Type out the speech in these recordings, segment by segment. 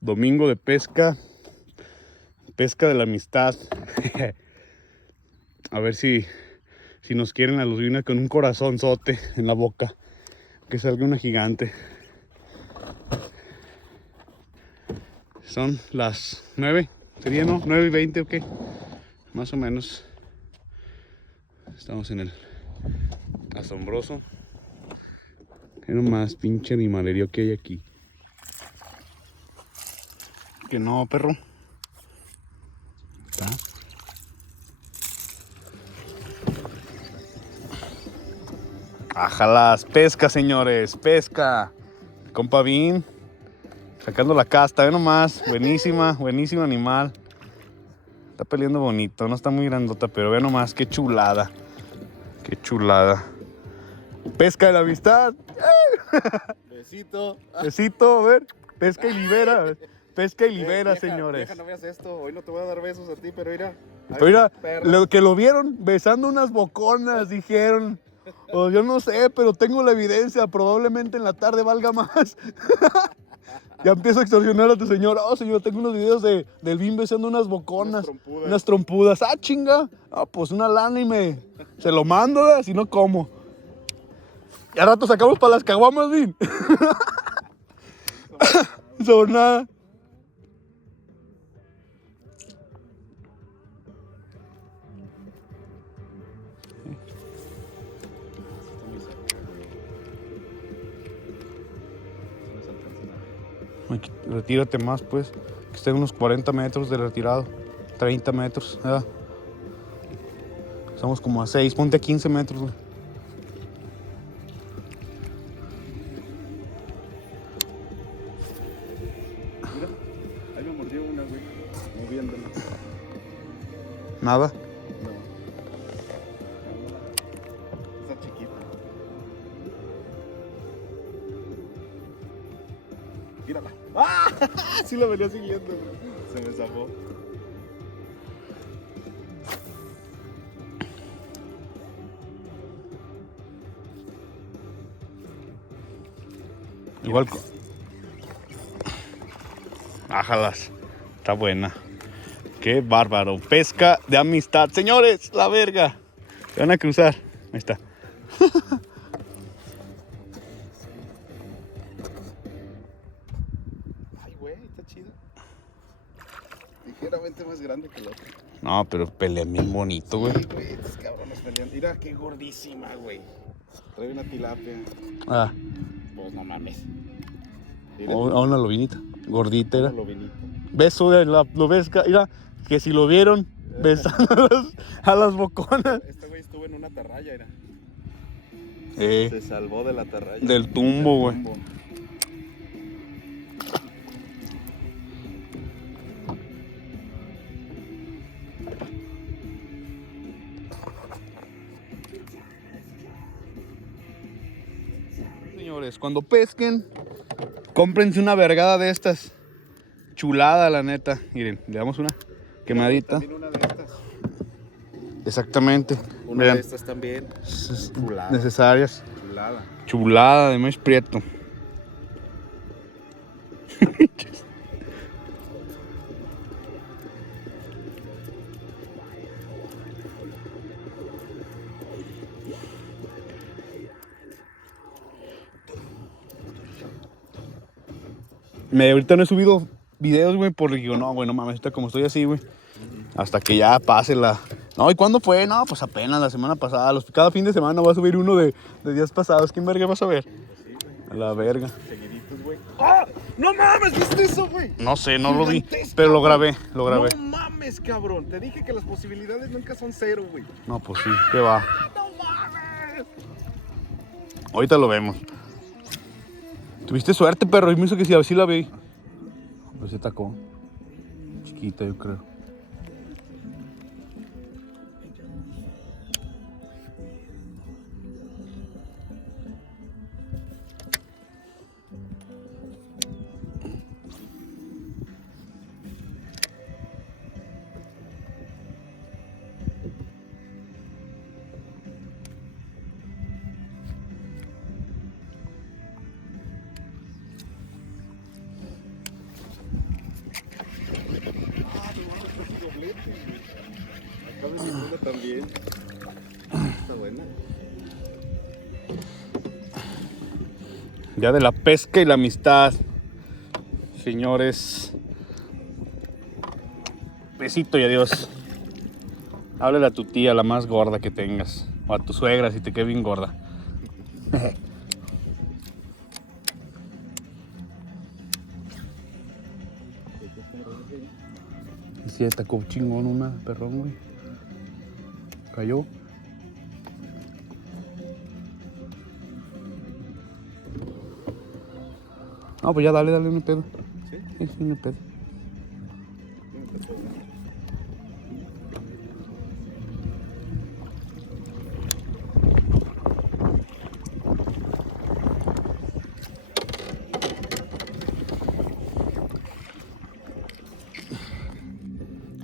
Domingo de pesca. Pesca de la amistad. A ver si nos quieren a los Luna con un corazonzote en la boca. Que salga una gigante. Son las 9. ¿Sería, no? 9:20 o qué. Más o menos. Estamos en el asombroso. Qué nomás pinche animalerío que hay aquí. Que no, perro. ¿Está? Ajalas, pesca, señores, pesca. Compa Bean, sacando la casta, ve nomás. Buenísima, buenísimo animal. Está peleando bonito, no está muy grandota, pero ve nomás, qué chulada. Qué chulada. Pesca de la amistad. Besito. Besito, a ver. Pesca y libera. Pesca y libera, señores. Vieja, no veas esto. Hoy no te voy a dar besos a ti, pero mira. Pero mira, lo que lo vieron besando unas boconas, dijeron. O yo no sé, pero tengo la evidencia. Probablemente en la tarde valga más. Ya empiezo a extorsionar a tu señor. Oh, señor, tengo unos videos del Bean besando unas boconas. Unas trompudas. Ah, chinga. Ah, pues una lana y se lo mando, ¿verdad? Si no, ¿cómo? Y a rato sacamos para las caguamas, Bean. Sobre nada. Retírate más, pues. Que estén unos 40 metros de retirado. 30 metros. ¿Verdad? Estamos como a 6. Ponte a 15 metros, güey. Mira, ahí me mordió una, güey. Moviéndola. Nada. No. Está chiquita. Mírala. ¡Ah! Sí la venía siguiendo, güey. Se me zafó. Igual. Ájalas. Está buena. Qué bárbaro. Pesca de amistad. Señores, la verga. Se van a cruzar. Ahí está. Ay, güey, está chido. Ligeramente más grande que el otro. No, pero pelean bien bonito, güey. Sí, güey, estos cabrones pelean. Mira qué gordísima, güey. Trae una tilapia. Ah, Pues no mames. Mira, a una lobinita. Gordita era. una lobinita. Beso, lo ves. Mira, que si lo vieron besando a las boconas. Este güey estuvo en una atarraya, era. Eh, Se salvó de la atarraya. del tumbo, güey. Señores, cuando pesquen, cómprense una vergada de estas. Chulada, la neta. Miren, le damos una quemadita. También una de estas. Exactamente. Una Vean, de estas también. Chulada. necesarias. Chulada. Chulada de maíz prieto. Ahorita no he subido videos, güey, porque digo, no, güey, no mames, ahorita como estoy así, güey. Hasta que ya pase la... No, ¿y cuándo fue? No, pues apenas la semana pasada. Cada fin de semana voy a subir uno de días pasados. ¿Quién verga vas a ver? A la verga. Seguiditos, güey. ¡Ah! ¡No mames! ¿Viste eso, güey? No sé, no lo vi, Gigantesco, pero lo güey. grabé. No mames, cabrón. Te dije que las posibilidades nunca son cero, güey. No, pues sí, ¿qué va? ¡Ah, no mames! Ahorita lo vemos. Tuviste suerte, perro, y me hizo que sí, a ver si la vi. Pues se tacó. Chiquita, yo creo. Cabe ninguna también. Está buena. Ya de la pesca y la amistad, señores. Besito y adiós. Háblale a tu tía, la más gorda que tengas. O a tu suegra si te queda bien gorda. Sí, atacó chingón una, perrón, güey. Cayó. No, pues ya dale, no hay pedo. ¿Sí? Sí, no hay pedo.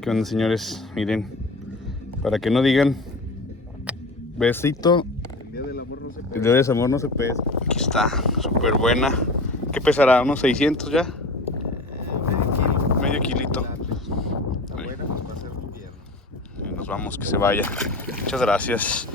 ¿Qué onda, señores? Miren, para que no digan besito, El día del amor no se el puede. día de desamor no se pesca. Aquí está, súper buena. ¿Qué pesará? ¿Unos 600 ya? Medio kilo. Medio kilito. Está buena, pues va a ser un invierno. Nos vamos, que se vaya. Muchas gracias.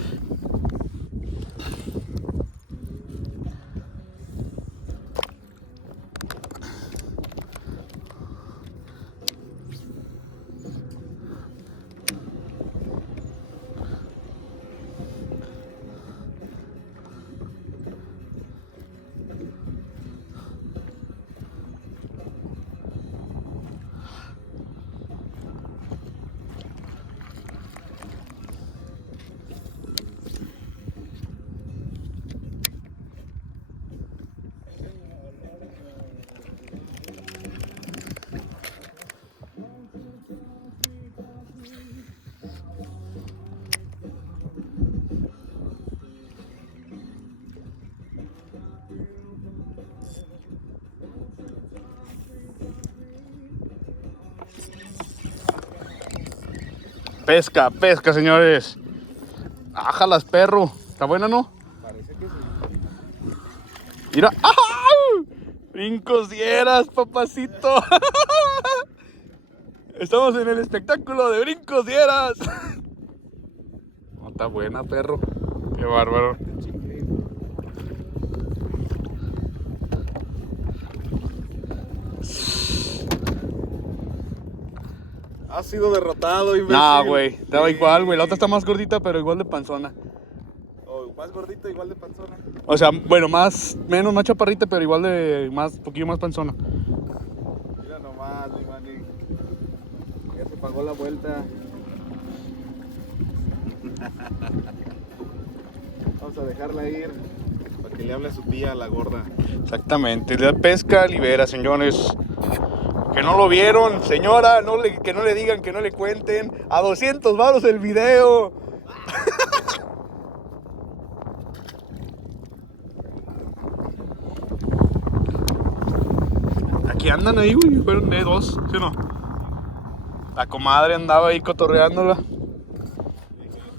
Pesca, pesca, señores. Ájalas, perro. ¿Está buena, no? Parece que sí. Mira. ¡Ah! Brincos dieras, papacito. Estamos en el espectáculo de brincos dieras. No, está buena, perro. Qué bárbaro. Ha sido derrotado, imbécil. Nah, güey. Estaba igual, güey. La otra está más gordita, pero igual de panzona. O más gordito, igual de panzona. O sea, bueno, menos, más chaparrita, pero igual de poquillo más panzona. Mira nomás, mi maní. Ya se pagó la vuelta. Vamos a dejarla ir para que le hable a su tía, la gorda. Exactamente. La pesca libera, señores. Que no lo vieron, señora, que no le digan, que no le cuenten. A 200 varos el video. Aquí andan ahí, güey. Fueron de dos, ¿sí o no? La comadre andaba ahí cotorreándola. Yo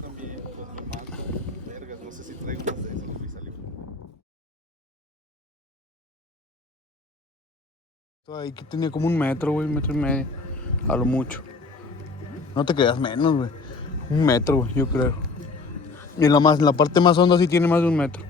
también, los limanco. Vergas, no sé si traigo unas de esas, me salió. Ahí que tenía como 1 metro, güey, 1,5 metros. A lo mucho. No te quedas menos, güey. 1 metro, güey, yo creo. Y en la parte más honda sí tiene más de 1 metro.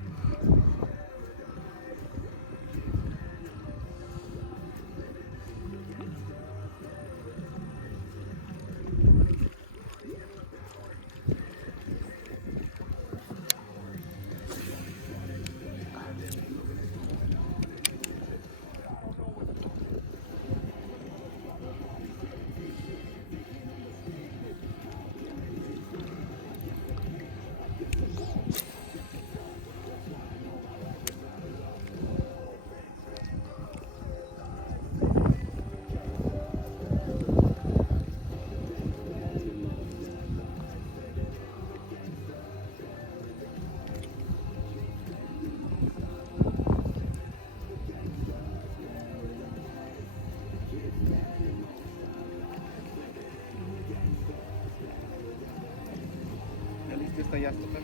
¿Ya listo está ya total?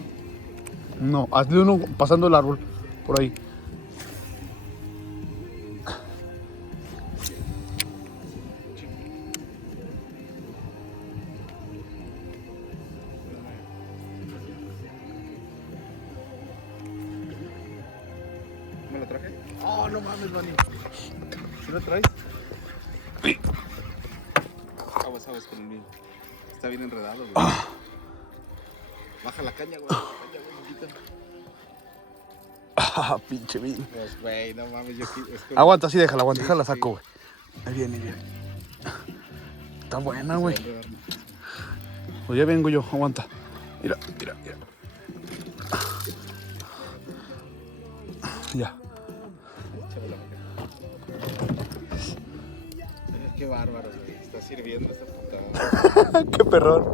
No, hazle uno pasando el árbol. Por ahí. Oh, no mames, Manny. ¿Sí lo traes? Sí. Sabes con el mío. Está bien enredado, güey. Baja la caña, güey. Pinche bien. Pues, güey, no mames, yo Aguanta, sí, déjala, Sí, déjala, sí. saco, güey. Ahí viene. Está buena, güey. Pues ya vengo yo, aguanta. Mira. Ya. Qué bárbaro, güey. Está sirviendo esta putada. Qué perrón.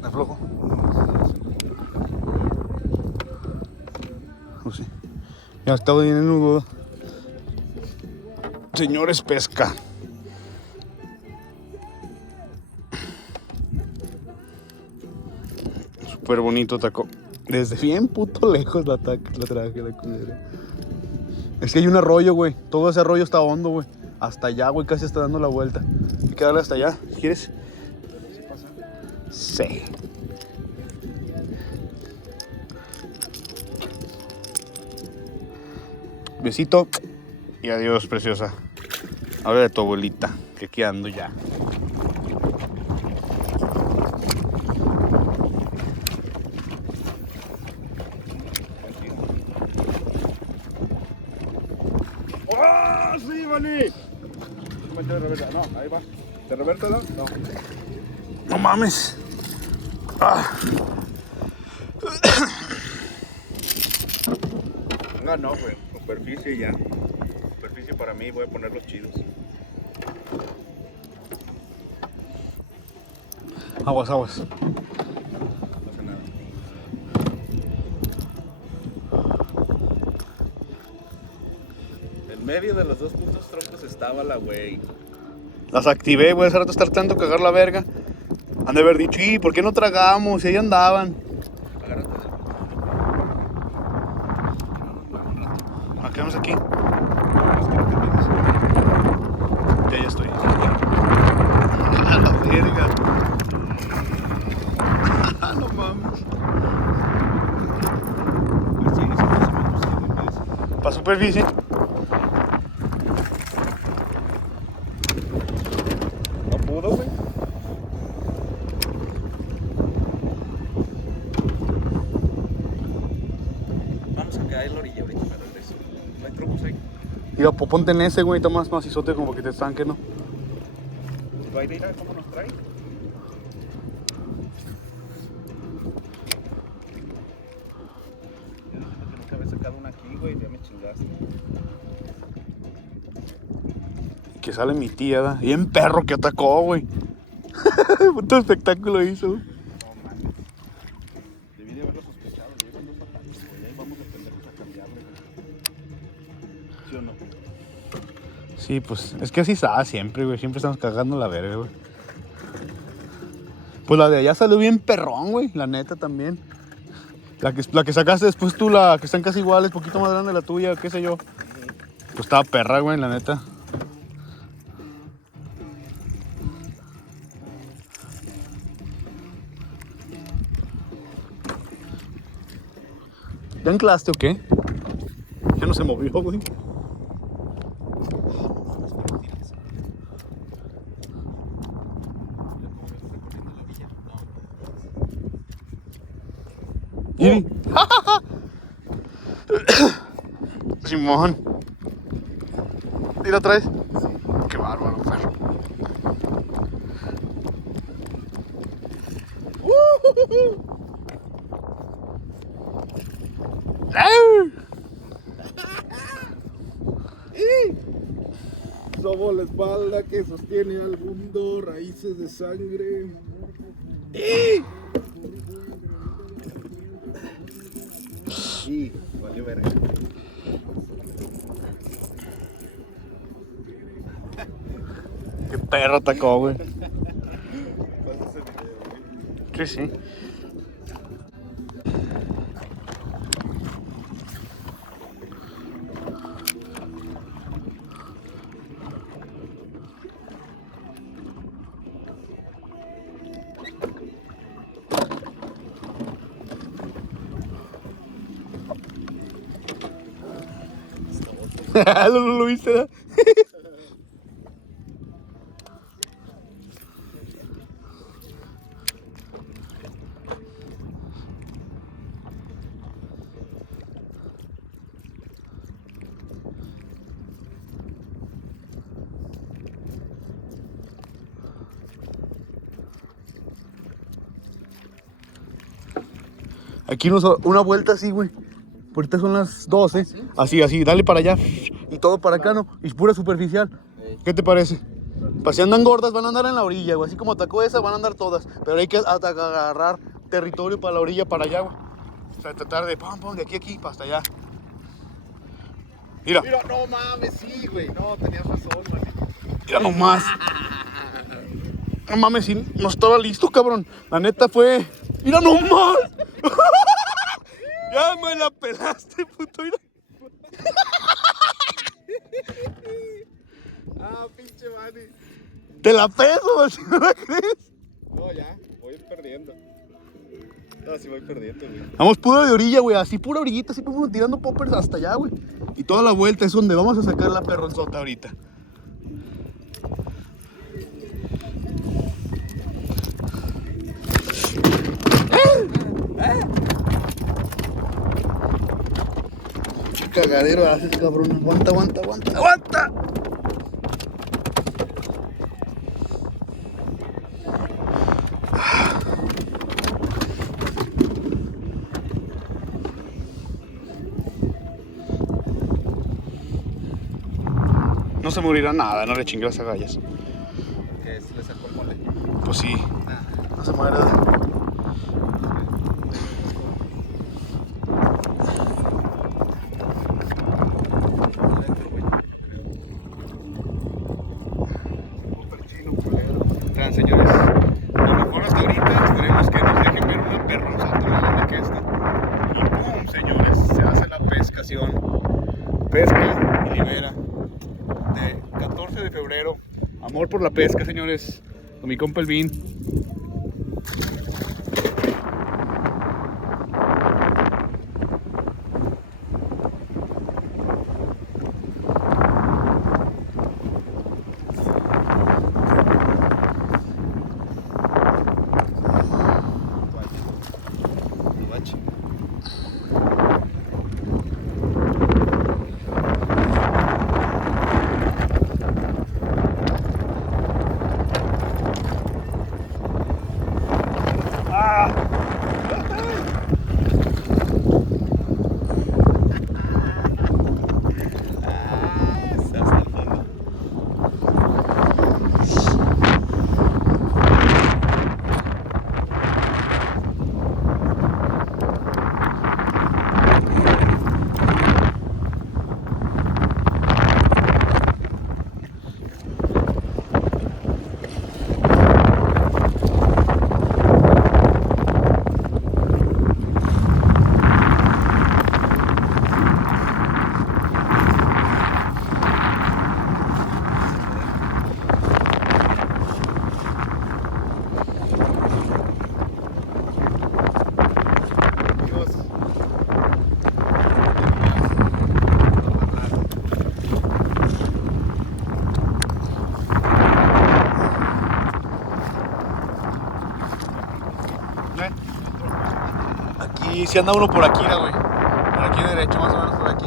¿Me aflojo? Pues sí. Ya está bien en nudo. Señores, pesca. Súper bonito taco. Desde bien puto lejos la traje, la culera. Es que hay un arroyo, güey. Todo ese arroyo está hondo, güey. Hasta allá, güey, casi está dando la vuelta. Hay que darle hasta allá, ¿quieres? ¿Sí pasa? Sí. Besito y adiós, preciosa. Habla de tu abuelita, que aquí ando ya. ¡Oh, sí, Manny! De reversa, no, ahí va. ¿De reversa, no? No. No mames. No, güey. Superficie ya. Superficie para mí, voy a poner los chidos. Aguas. No pasa nada. En medio de los dos puntos troncos estaba la güey. Las activé, güey. Hace rato estar tanto cagar la verga. Han de haber dicho, ¿y por qué no tragamos? Y ahí andaban. Agárrate del ¿A qué vamos aquí? Ya estoy. A la verga. No mames. ¿Para superficie? No pudo, güey. Vamos a quedar en la orilla ahorita, me regreso. No hay troncos ahí. Iba, ponte en ese, güey. Está más macizote como que te estanque, ¿no? Va a ir a cómo nos trae. Yo que había sacado una aquí, güey, ya me chingaste. Que sale mi tía, ¿da? Bien perro que atacó, güey. Puto espectáculo hizo, güey. No mames. Debí de haberlo sospechado, llevan dos ataques, güey. Ahí vamos a pendejos a cambiarle, güey. ¿Sí o no? Sí, pues, es que así está siempre, güey. Siempre estamos cagando la verga, güey. Pues la de allá salió bien perrón, güey. La neta también. La que sacaste después tú, la que están casi iguales, poquito más grande la tuya, qué sé yo. Pues estaba perra, güey, la neta. ¿Ya anclaste o qué? Ya no se movió, güey. Y... Simón. ¿Y la traes? Qué bárbaro, perro. Somos la espalda que sostiene al mundo, raíces de sangre. Y valió verga. Qué perro atacó, güey. Pasa ese video, güey. Sí. ¿No lo viste, ¿verdad? Aquí una vuelta así, güey. Ahorita son las 12. Así, dale para allá. Y todo para acá, ¿no? Y pura superficial. ¿Qué te parece? Pues si andan gordas, van a andar en la orilla, güey. Así como atacó esa, van a andar todas. Pero hay que agarrar territorio para la orilla, para allá, güey. O sea, tratar de de aquí, para hasta allá. Mira. Mira, no mames, sí, güey. No, tenías razón, man. Mira nomás. No mames, sí, no estaba listo, cabrón. La neta fue. ¡Mira nomás! Ya me la pelaste, puto. Mira. Ah, pinche Manny. Te la peso, si no la crees. No, ya, voy perdiendo. No, sí voy perdiendo, güey. Vamos pura de orilla, güey. Así pura orillita, así como tirando poppers hasta allá, güey. Y toda la vuelta es donde vamos a sacar la perronzota ahorita. Qué cagadero haces, cabrón. ¡Aguanta! No se morirá nada, no le chingue las agallas. Que se le sacó el mole. Pues sí, no se muera. Señores, lo mejor hasta ahorita esperemos que nos dejen ver una perronzota más grande que esta. Y ¡pum! Señores, se hace la pescación. Pesca y libera. De 14 de febrero. Amor por la pesca, señores. Con mi compa el Vin. Aquí si anda uno por aquí, güey. Por aquí derecho, más o menos por aquí.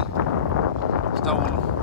Está uno.